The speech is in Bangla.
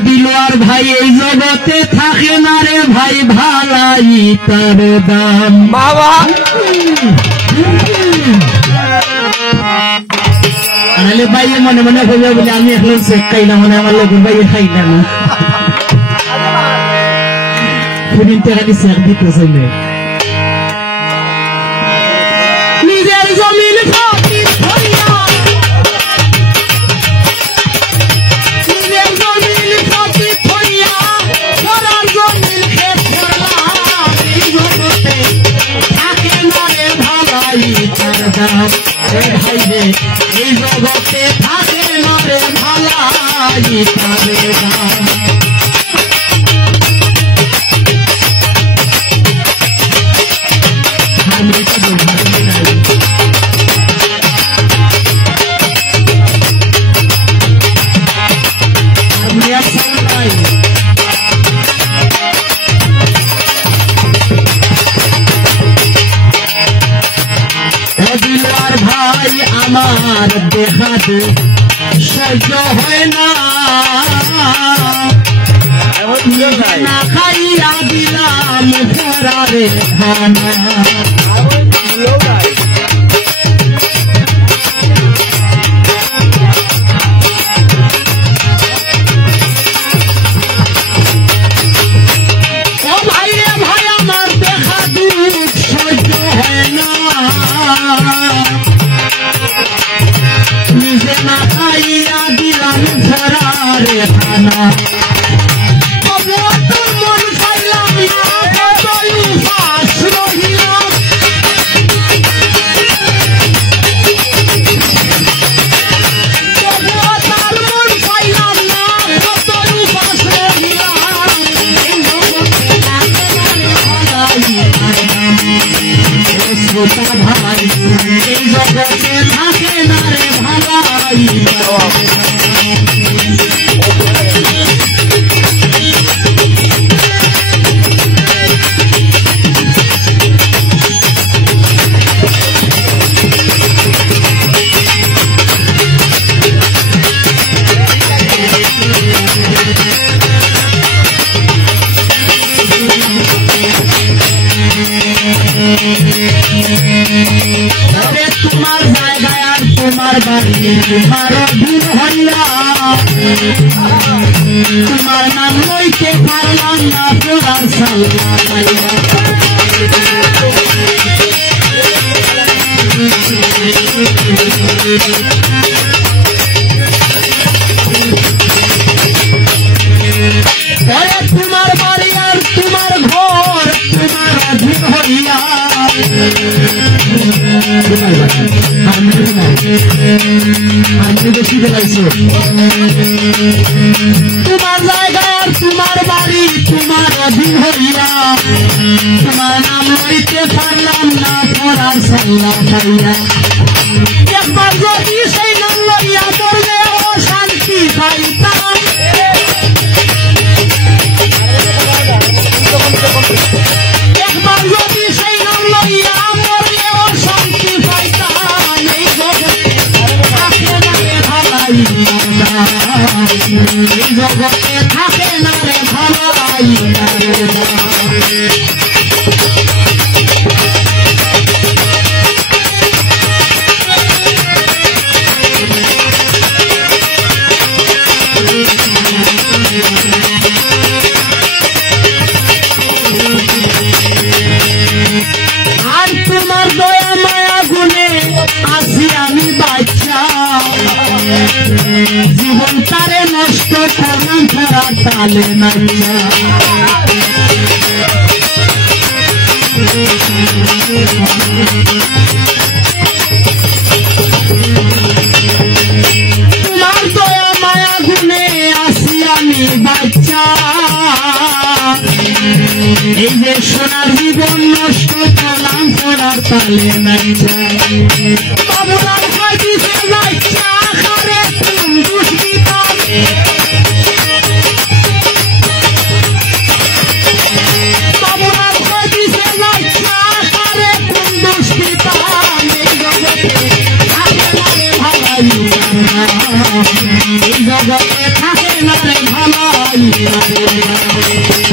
দিলওয়ার ভাই এই জগতে থাকে না রে ভাই ভালাই তার দাম বাবা আরে ভাই মনে মনে হইবে বলে আমি এখন চেক খাই না মানে আমার লোক ভাই খাই না পুদিন টাকা চেক দিতে চাইলে নিজের জমিন এই জগতে থাকে নরে ভালাই তারে দাম আমার দেখাতে সহ্য হয় না খাইয়া দিলাম ফেরারে খানা ও ভাই রে ভাই আমার দেখা দুঃখ সহ্য হয় না নিজে না খাইয়া দিলাম ফেরারে খানা মন পাইলাম ভাই এই জগতে থাকে না রে ভাই তোমার জায়গায় আর তোমার বাড়ি তোমার দিন হইয়া তোমার নাম লইতে পারলাম না তোমার সাল্লাহ তোমার বাড়ি আর তোমার ঘর তোমার অধীন হইয়া আমি বেশি বেলাইছো তোমার জায়গায় আর তোমার বাড়ি তোমার অধীন হইয়া তোমার নাম লইতে পারলাম না পড়ার সাল্লাহ পাইয়া একবার যদি সেই নাম লইয়া পড়লে ও শান্তি পাইতাম একবার যদি সেই নাম লইয়া পড়লে ও শান্তি পাইতাম এই জগতে থাকে না রে ভালাই এই জগতে থাকে না রে ভালাই আর তোমার দয়া মায়া গুণে আছি আমি বাচ্চা জীবন তারে নষ্ট করলাম ফেরার তালে নাইয়া তোমার দয়া মায়া গুণে আছি আমি বাচ্চা এই যে সোনার জীবন নষ্ট করলাম ফেরার তালে নাইয়া বাবুরার ভয় দিছে নাইয়া করে কোন দুষ্কৃতা বাবুরার ভয় দিছে নাইয়া করে কোন দুষ্কৃতা এই জগতে থাকে না রে ভালাই Thank you.